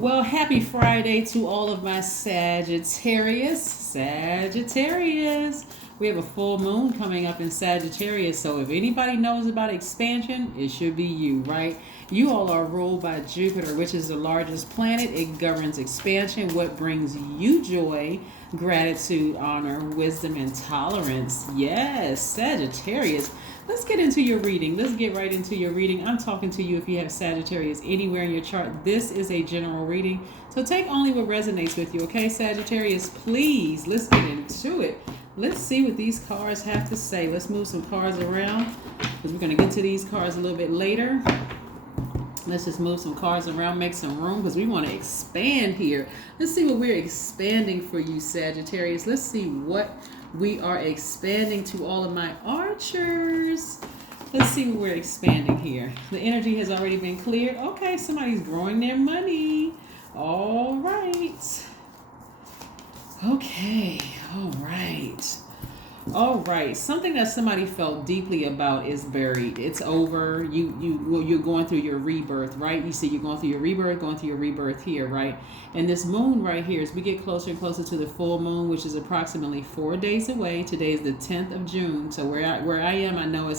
Well, happy Friday to all of my Sagittarius. Sagittarius. We have a full moon coming up in Sagittarius, so if anybody knows about expansion, it should be you, right? You all are ruled by Jupiter, which is the largest planet. It governs expansion, what brings you joy, gratitude, honor, wisdom, and tolerance. Yes, Sagittarius. Let's get into your reading. Let's get right into your reading. I'm talking to you if you have Sagittarius anywhere in your chart. This is a general reading. So take only what resonates with you, okay, Sagittarius? Please, let's get into it. Let's see what these cards have to say. Let's move some cards around because we're going to get to these cards a little bit later. Let's just move some cards around, make some room because we want to expand here. Let's see what we're expanding for you, Sagittarius. Let's see what we are expanding to all of my archers. Let's see what we're expanding here. The energy has already been cleared. Okay, somebody's growing their money. All right. Okay, all right. All right. Something that somebody felt deeply about is buried. It's over. You're going through your rebirth, right? You see, you're going through your rebirth, going through your rebirth here, right? And this moon right here, as we get closer and closer to the full moon, which is approximately 4 days away. Today is the 10th of June. So where I am, I know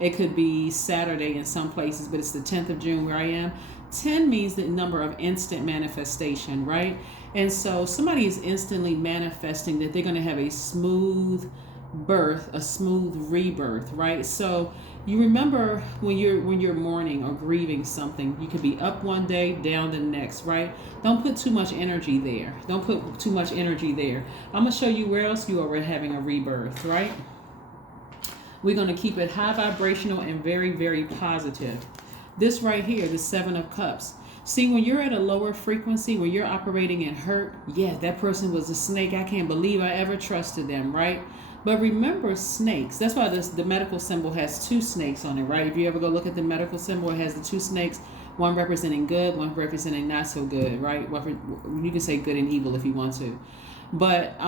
it could be Saturday in some places, but it's the 10th of June where I am. 10 means the number of instant manifestation, right? And so somebody is instantly manifesting that they're going to have a smooth birth, a smooth rebirth, right? So you remember when you're mourning or grieving something, you could be up one day, down the next, right? Don't put too much energy there. Don't put too much energy there. I'm going to show you where else you are having a rebirth, right? We're going to keep it high vibrational and very, very positive. This right here, the 7 of Cups. See, when you're at a lower frequency, when you're operating in hurt, yeah, that person was a snake. I can't believe I ever trusted them, right? But remember snakes. That's why the medical symbol has 2 snakes on it, right? If you ever go look at the medical symbol, it has the 2 snakes, one representing good, one representing not so good, right? You can say good and evil if you want to. But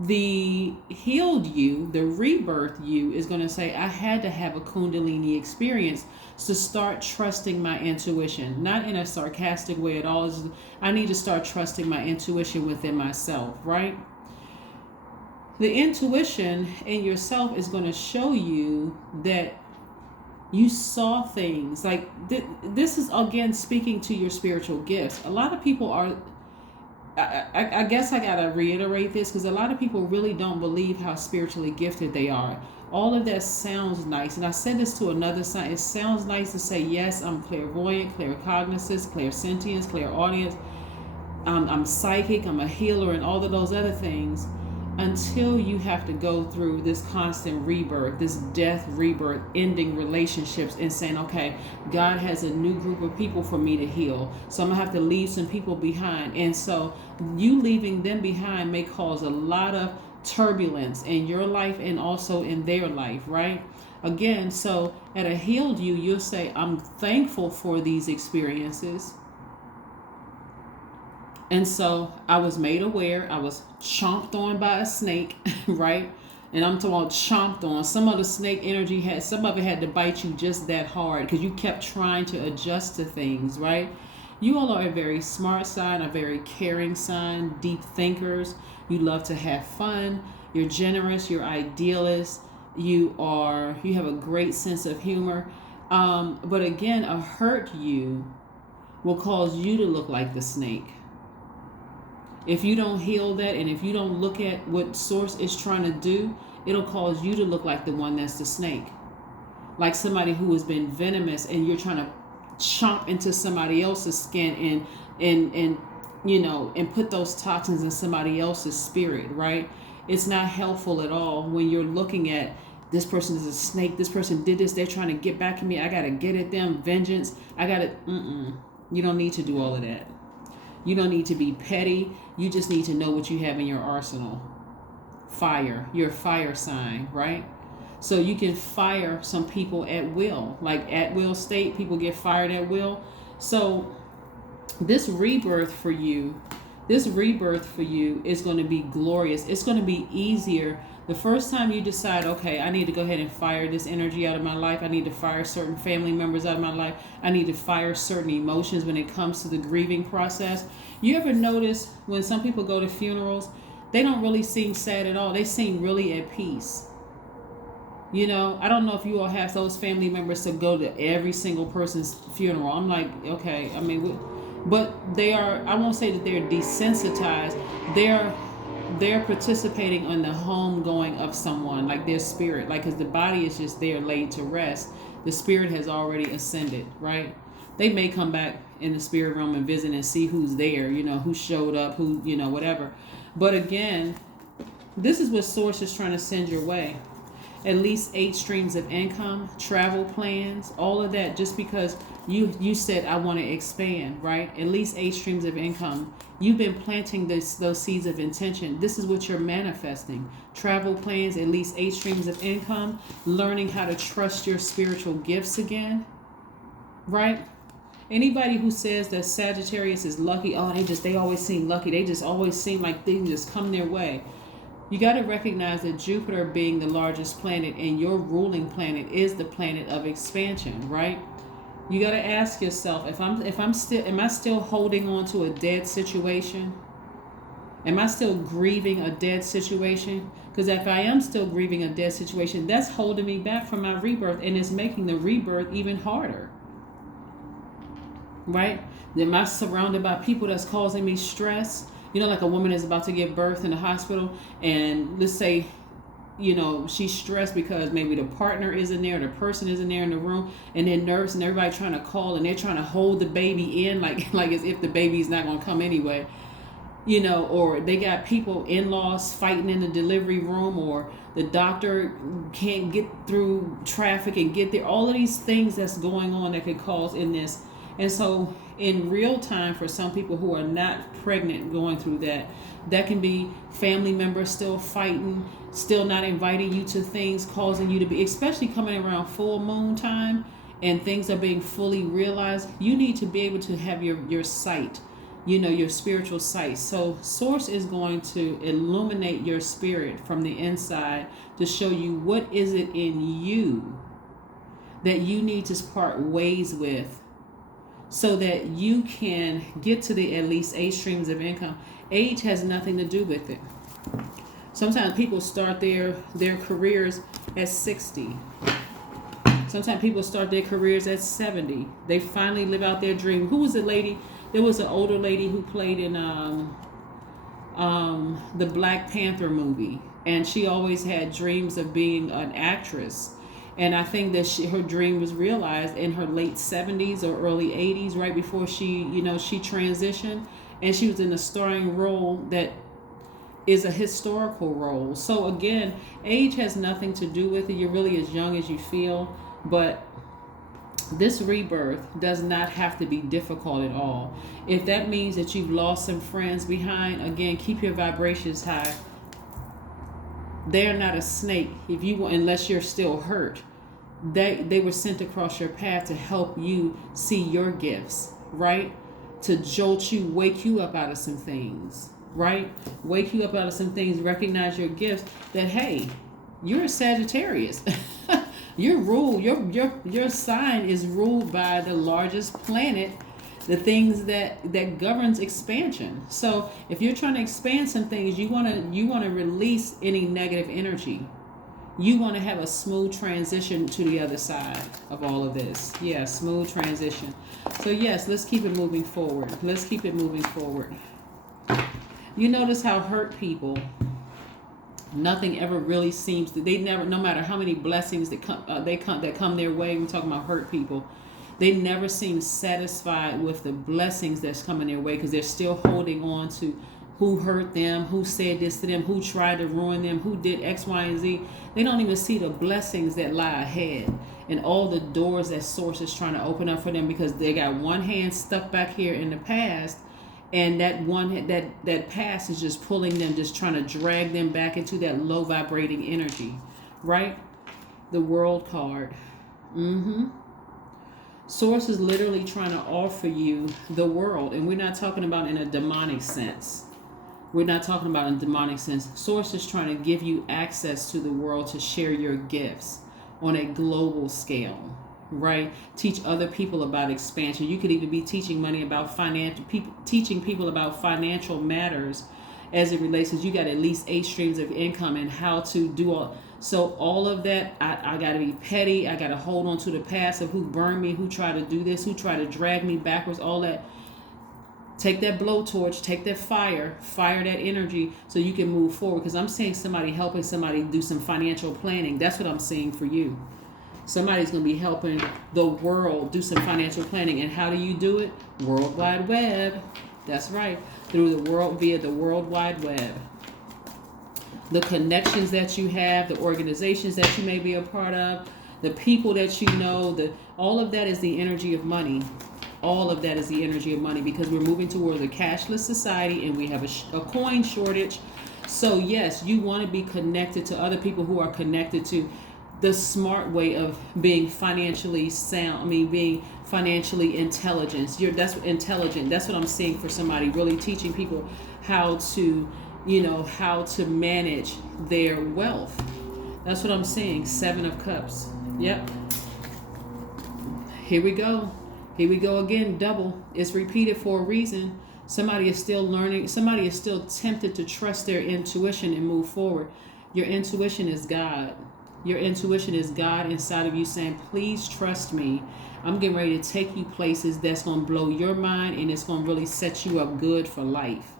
the healed you, the rebirth you, is going to say, I had to have a Kundalini experience to start trusting my intuition. Not in a sarcastic way at all. I need to start trusting my intuition within myself, right? The intuition in yourself is going to show you that you saw things. Like this is, again, speaking to your spiritual gifts. A lot of people are, I guess I got to reiterate this because a lot of people really don't believe how spiritually gifted they are. All of that sounds nice. And I said this to another sign. It sounds nice to say, yes, I'm clairvoyant, claircognizance, clairsentience, clairaudience. I'm psychic, I'm a healer, and all of those other things. Until you have to go through this constant rebirth, this death, rebirth, ending relationships and saying, okay, God has a new group of people for me to heal. So I'm going to have to leave some people behind. And so you leaving them behind may cause a lot of turbulence in your life and also in their life, right? Again, so at a healed you, you'll say, I'm thankful for these experiences. And so I was made aware. I was chomped on by a snake, right? And I'm talking about chomped on. Some of the snake energy some of it had to bite you just that hard because you kept trying to adjust to things, right? You all are a very smart sign, a very caring sign, deep thinkers. You love to have fun. You're generous. You're idealist. You have a great sense of humor. But again, a hurt you will cause you to look like the snake. If you don't heal that, and if you don't look at what source is trying to do, it'll cause you to look like the one that's the snake. Like somebody who has been venomous and you're trying to chomp into somebody else's skin and put those toxins in somebody else's spirit, right? It's not helpful at all when you're looking at this person is a snake, this person did this, they're trying to get back at me, I got to get at them, vengeance, you don't need to do all of that. You don't need to be petty. You just need to know what you have in your arsenal. Fire. You're a fire sign, right? So you can fire some people at will. Like at will state, people get fired at will. So this rebirth for you is going to be glorious. It's going to be easier The first time you decide, okay, I need to go ahead and fire this energy out of my life. I need to fire certain family members out of my life. I need to fire certain emotions when it comes to the grieving process. You ever notice when some people go to funerals, they don't really seem sad at all. They seem really at peace. You know, I don't know if you all have those family members to go to every single person's funeral. I'm like, okay, I mean, but they are, I won't say that they're desensitized. They're participating in the homegoing of someone, like their spirit, like, because the body is just there laid to rest. The spirit has already ascended, right? They may come back in the spirit realm and visit and see who's there, you know, who showed up, who, you know, whatever. But again, this is what Source is trying to send your way. At least 8 streams of income, travel plans, all of that, just because you said, I want to expand, right? At least 8 streams of income. You've been planting those seeds of intention. This is what you're manifesting. Travel plans, at least 8 streams of income, learning how to trust your spiritual gifts again, right? Anybody who says that Sagittarius is lucky, oh, they always seem lucky. They just always seem like things just come their way. You got to recognize that Jupiter, being the largest planet and your ruling planet, is the planet of expansion, right? You got to ask yourself, am I still holding on to a dead situation? Am I still grieving a dead situation? Because if I am still grieving a dead situation, that's holding me back from my rebirth, and it's making the rebirth even harder, right? Am I surrounded by people that's causing me stress? You know, like a woman is about to give birth in the hospital, and let's say, you know, she's stressed because maybe the partner isn't there, the person isn't there in the room, and then nurse and everybody trying to call, and they're trying to hold the baby in like as if the baby's not going to come anyway, you know, or they got people, in-laws fighting in the delivery room, or the doctor can't get through traffic and get there. All of these things that's going on that could cause in this. And so in real time, for some people who are not pregnant going through that can be family members still fighting, still not inviting you to things, causing you to be, especially coming around full moon time and things are being fully realized. You need to be able to have your sight, you know, your spiritual sight. So Source is going to illuminate your spirit from the inside to show you what is it in you that you need to part ways with, so that you can get to the at least 8 streams of income. Age has nothing to do with it. Sometimes people start their careers at 60. Sometimes people start their careers at 70. They finally live out their dream. Who was the lady? There was an older lady who played in the Black Panther movie, and she always had dreams of being an actress. And I think that her dream was realized in her late 70s or early 80s, right before she transitioned. And she was in a starring role that is a historical role. So again, age has nothing to do with it. You're really as young as you feel. But this rebirth does not have to be difficult at all. If that means that you've lost some friends behind, again, keep your vibrations high. They're not a snake unless you're still hurt. They were sent across your path to help you see your gifts, right? To jolt you, wake you up out of some things, right? Wake you up out of some things, recognize your gifts, that hey, you're a Sagittarius. Your sign is ruled by the largest planet, the things that governs expansion. So if you're trying to expand some things, you want to release any negative energy. You want to have a smooth transition to the other side of all of this. Yeah, smooth transition. So yes, let's keep it moving forward. You notice how hurt people, nothing ever really seems to, no matter how many blessings that come their way. We're talking about hurt people. They never seem satisfied with the blessings that's coming their way, because they're still holding on to who hurt them, who said this to them, who tried to ruin them, who did X, Y, and Z. They don't even see the blessings that lie ahead and all the doors that Source is trying to open up for them, because they got one hand stuck back here in the past, and that past is just pulling them, just trying to drag them back into that low vibrating energy, right? The World card. Source is literally trying to offer you the world, and we're not talking about in a demonic sense. We're not talking about in a demonic sense. Source is trying to give you access to the world to share your gifts on a global scale, right? Teach other people about expansion. You could even be teaching teaching people about financial matters as it relates to you got at least 8 streams of income and how to do all. So all of that, I got to be petty. I got to hold on to the past of who burned me, who tried to do this, who tried to drag me backwards, all that. Take that blowtorch, take that fire that energy so you can move forward. Because I'm seeing somebody helping somebody do some financial planning. That's what I'm seeing for you. Somebody's going to be helping the world do some financial planning. And how do you do it? World Wide Web. That's right. Through the world, via the World Wide Web. The connections that you have, the organizations that you may be a part of, the people that you know, all of that is the energy of money. All of that is the energy of money because we're moving towards a cashless society and we have a coin shortage. So yes, you want to be connected to other people who are connected to the smart way of being financially sound. I mean, being financially intelligent. That's intelligent. That's what I'm seeing for somebody, really teaching people how to manage their wealth. That's what I'm seeing. 7 of Cups. Yep. Here we go. Here we go again, double. It's repeated for a reason. Somebody is still learning. Somebody is still tempted to trust their intuition and move forward. Your intuition is God. Your intuition is God inside of you saying, please trust me. I'm getting ready to take you places that's going to blow your mind and it's going to really set you up good for life.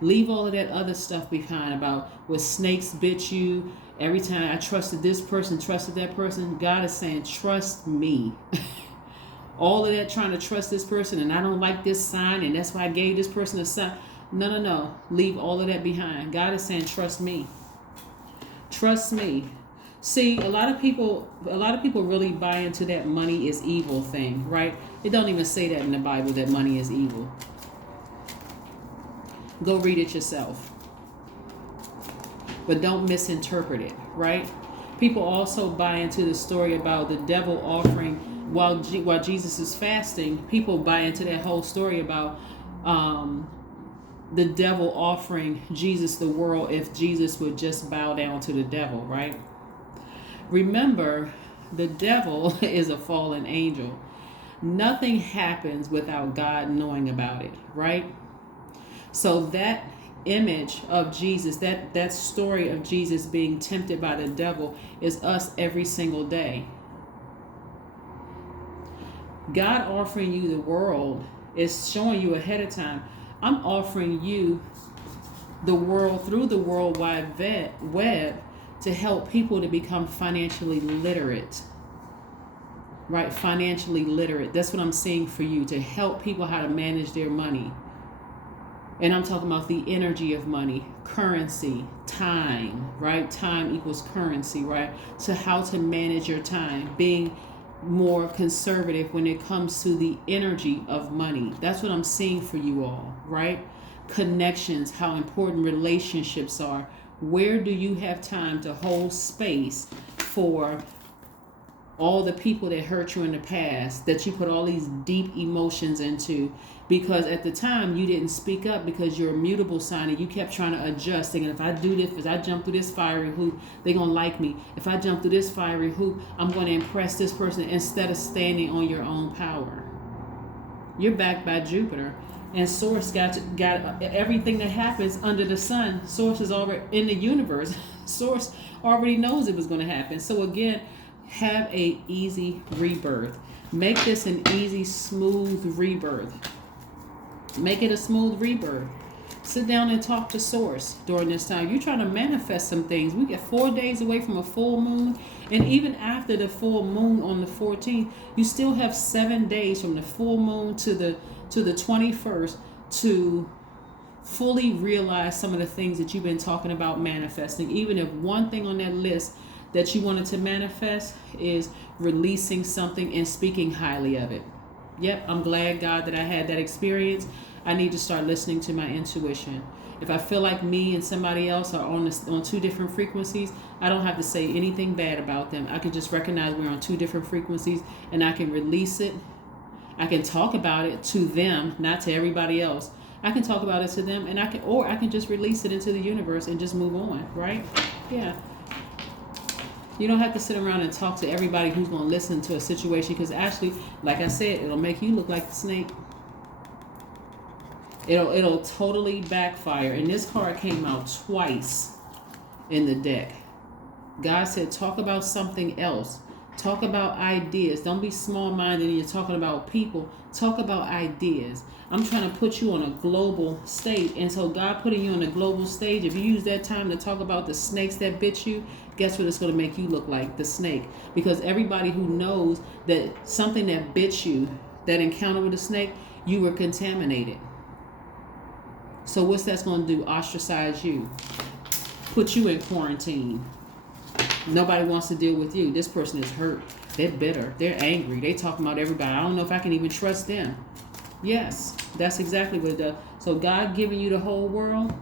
Leave all of that other stuff behind about what snakes bit you. Every time I trusted this person, trusted that person. God is saying, trust me. All of that trying to trust this person and I don't like this sign and that's why I gave this person a sign. No. Leave all of that behind. God is saying, trust me. Trust me. See, a lot of people really buy into that money is evil thing, right? It don't even say that in the Bible that money is evil. Go read it yourself. But don't misinterpret it, right? People also buy into the story about the devil offering while Jesus is fasting. People buy into that whole story about the devil offering Jesus the world if Jesus would just bow down to the devil, right? Remember, the devil is a fallen angel. Nothing happens without God knowing about it, right? So that image of Jesus, that story of Jesus being tempted by the devil is us every single day. God offering you the world is showing you ahead of time. I'm offering you the world through the World Wide Web to help people to become financially literate. Right? Financially literate. That's what I'm seeing for you, to help people how to manage their money. And I'm talking about the energy of money, currency, time, right? Time equals currency, right? So how to manage your time, being more conservative when it comes to the energy of money. That's what I'm seeing for you all, right? Connections, how important relationships are. Where do you have time to hold space for all the people that hurt you in the past, that you put all these deep emotions into? Because at the time you didn't speak up because you're a mutable sign and you kept trying to adjust, thinking if I do this, if I jump through this fiery hoop, they're going to like me. If I jump through this fiery hoop, I'm going to impress this person, instead of standing on your own power. You're backed by Jupiter. And Source got everything that happens under the sun. Source is already in the universe. Source already knows it was going to happen. So again, have a easy rebirth. Make this an easy, smooth rebirth. Make it a smooth rebirth. Sit down and talk to Source during this time. You're trying to manifest some things. We get 4 days away from a full moon. And even after the full moon on the 14th, you still have 7 days from the full moon to the 21st to fully realize some of the things that you've been talking about manifesting. Even if one thing on that list that you wanted to manifest is releasing something and speaking highly of it. Yep, I'm glad, God, that I had that experience. I need to start listening to my intuition. If I feel like me and somebody else are on 2 different frequencies, I don't have to say anything bad about them. I can just recognize we're on 2 different frequencies and I can release it. I can talk about it to them, not to everybody else. I can talk about it to them, and I can just release it into the universe and just move on, right? Yeah. You don't have to sit around and talk to everybody who's going to listen to a situation, because actually, like I said, it'll make you look like the snake. It'll totally backfire. And this card came out twice in the deck. God said, talk about something else. Talk about ideas. Don't be small-minded and you're talking about people. Talk about ideas. I'm trying to put you on a global stage. And so God putting you on a global stage, if you use that time to talk about the snakes that bit you, guess what it's going to make you look like? The snake. Because everybody who knows that something that bit you, that encounter with a snake, you were contaminated. So what's that's going to do? Ostracize you. Put you in quarantine. Nobody wants to deal with you. This person is hurt. They're bitter. They're angry. They talking about everybody. I don't know if I can even trust them. Yes, that's exactly what it does. So God giving you the whole world,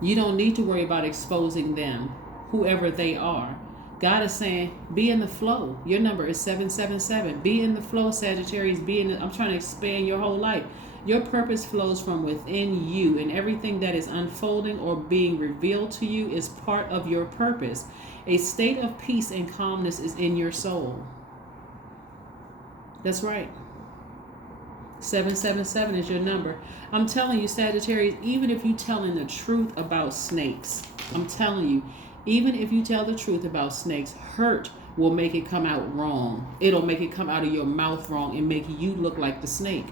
you don't need to worry about exposing them, whoever they are. God is saying, be in the flow. Your number is 777. Be in the flow, Sagittarius. I'm trying to expand your whole life. Your purpose flows from within you, and everything that is unfolding or being revealed to you is part of your purpose. A state of peace and calmness is in your soul. That's right. 777 is your number. I'm telling you, Sagittarius, even if you're telling the truth about snakes, I'm telling you, even if you tell the truth about snakes, hurt will make it come out wrong. It'll make it come out of your mouth wrong and make you look like the snake.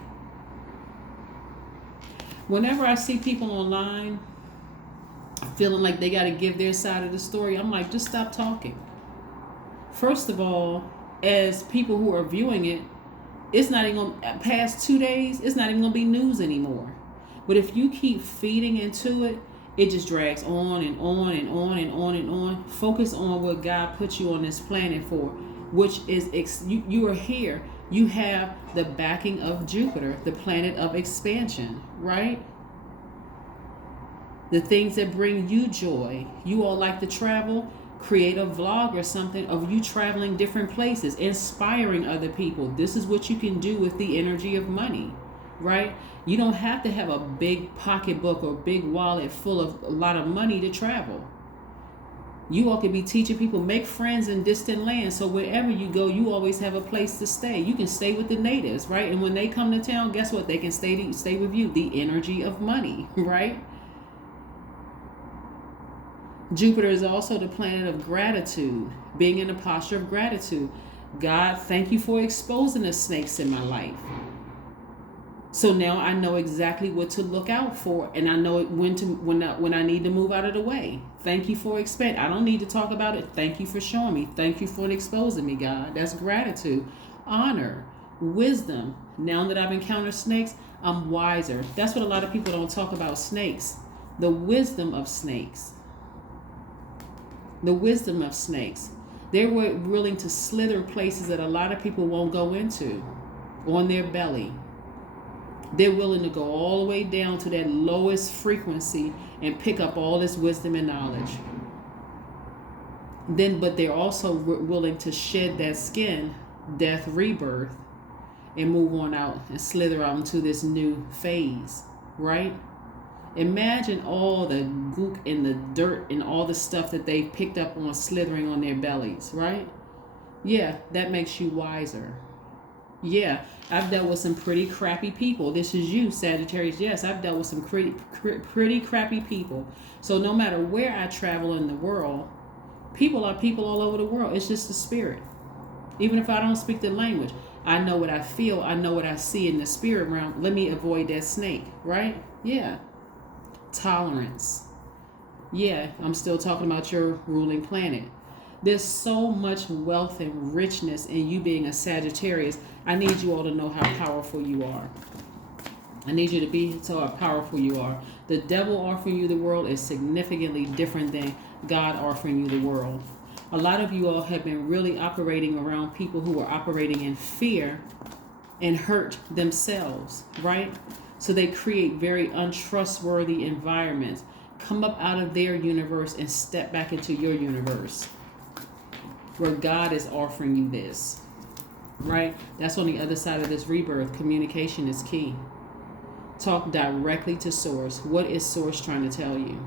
Whenever I see people online feeling like they got to give their side of the story, I'm like, just stop talking. First of all, as people who are viewing it, it's not even going to, past 2 days, it's not even going to be news anymore. But if you keep feeding into it, it just drags on and on and on and on and on. Focus on what God put you on this planet for, which is, you are here. You have the backing of Jupiter, the planet of expansion, right? The things that bring you joy. You all like to travel. Create a vlog or something of you traveling different places, inspiring other people. This is what you can do with the energy of money, right? You don't have to have a big pocketbook or big wallet full of a lot of money to travel. You all could be teaching people, make friends in distant lands. So wherever you go, you always have a place to stay. You can stay with the natives, right? And when they come to town, guess what? They can stay with you. The energy of money, right? Jupiter is also the planet of gratitude, being in a posture of gratitude. God, thank you for exposing the snakes in my life. So now I know exactly what to look out for, and I know when I need to move out of the way. Thank you for expanding. I don't need to talk about it. Thank you for showing me. Thank you for exposing me, God. That's gratitude. Honor, wisdom. Now that I've encountered snakes, I'm wiser. That's what a lot of people don't talk about snakes. The wisdom of snakes. The wisdom of snakes. They were willing to slither places that a lot of people won't go into, on their belly. They're willing to go all the way down to that lowest frequency and pick up all this wisdom and knowledge. But they're also willing to shed that skin, death, rebirth, and move on out and slither out into this new phase, right? Imagine all the gook and the dirt and all the stuff that they picked up on slithering on their bellies, right? Yeah, that makes you wiser. Yeah, I've dealt with some pretty crappy people. This is you, Sagittarius. Yes, I've dealt with some pretty crappy people. So no matter where I travel in the world, people are people all over the world. It's just the spirit. Even if I don't speak the language, I know what I feel. I know what I see in the spirit realm. Let me avoid that snake, right? Yeah. Tolerance. Yeah, I'm still talking about your ruling planet. There's so much wealth and richness in you being a Sagittarius. I need you all to know how powerful you are. I need you to be so how powerful you are. The devil offering you the world is significantly different than God offering you the world. A lot of you all have been really operating around people who are operating in fear and hurt themselves, right? So they create very untrustworthy environments. Come up out of their universe and step back into your universe, where God is offering you this, right? That's on the other side of this rebirth. Communication is key. Talk directly to Source. What is Source trying to tell you?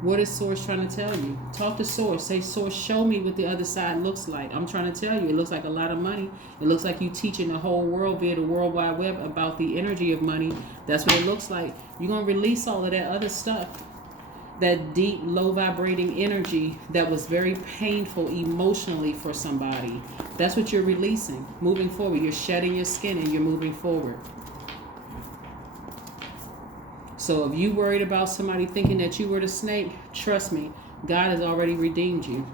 What is Source trying to tell you? Talk to Source. Say, Source, show me what the other side looks like. I'm trying to tell you, it looks like a lot of money. It looks like you teaching the whole world via the World Wide Web about the energy of money. That's what it looks like. You're going to release all of that other stuff. That deep, low vibrating energy that was very painful emotionally for somebody. That's what you're releasing. Moving forward. You're shedding your skin and you're moving forward. So if you worried about somebody thinking that you were the snake, trust me, God has already redeemed you.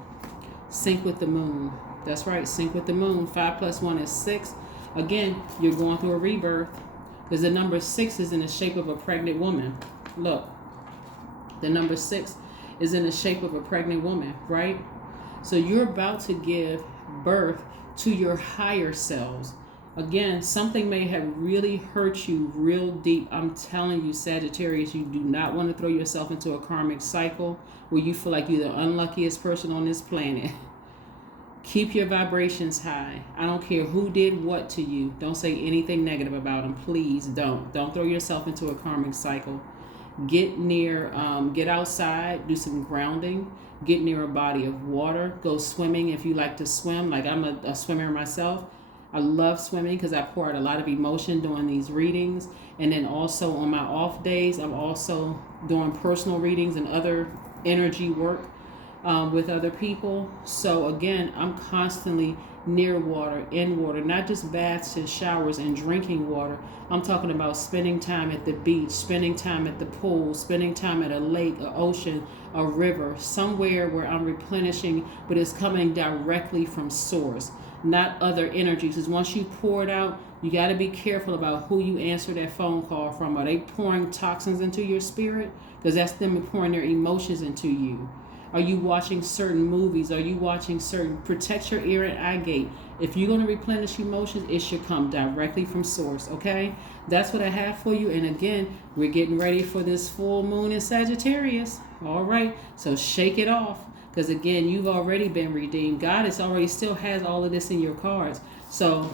Sync with the moon. That's right, sync with the moon. 5 + 1 is 6. Again, you're going through a rebirth. Because the number 6 is in the shape of a pregnant woman. Look, the number 6 is in the shape of a pregnant woman, right? So you're about to give birth to your higher selves. Again, something may have really hurt you real deep. I'm telling you, Sagittarius, you do not want to throw yourself into a karmic cycle where you feel like you're the unluckiest person on this planet. Keep your vibrations high. I don't care who did what to you. Don't say anything negative about them. Please don't. Don't throw yourself into a karmic cycle. Get outside, do some grounding. Get near a body of water. Go swimming if you like to swim. Like I'm a swimmer myself. I love swimming because I pour out a lot of emotion doing these readings. And then also on my off days, I'm also doing personal readings and other energy work with other people. So again, I'm constantly near water, in water, not just baths and showers and drinking water. I'm talking about spending time at the beach, spending time at the pool, spending time at a lake, an ocean, a river, somewhere where I'm replenishing, but it's coming directly from Source, not other energies. Because once you pour it out, you got to be careful about who you answer that phone call from. Are they pouring toxins into your spirit? Because that's them pouring their emotions into you. Are you watching certain movies? Are you watching certain... Protect your ear and eye gate. If you're going to replenish emotions, it should come directly from Source, okay? That's what I have for you. And again, we're getting ready for this full moon in Sagittarius. All right, so shake it off. Because again, you've already been redeemed. God is already still has all of this in your cards. So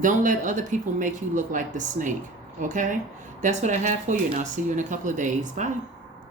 don't let other people make you look like the snake, okay? That's what I have for you, and I'll see you in a couple of days. Bye.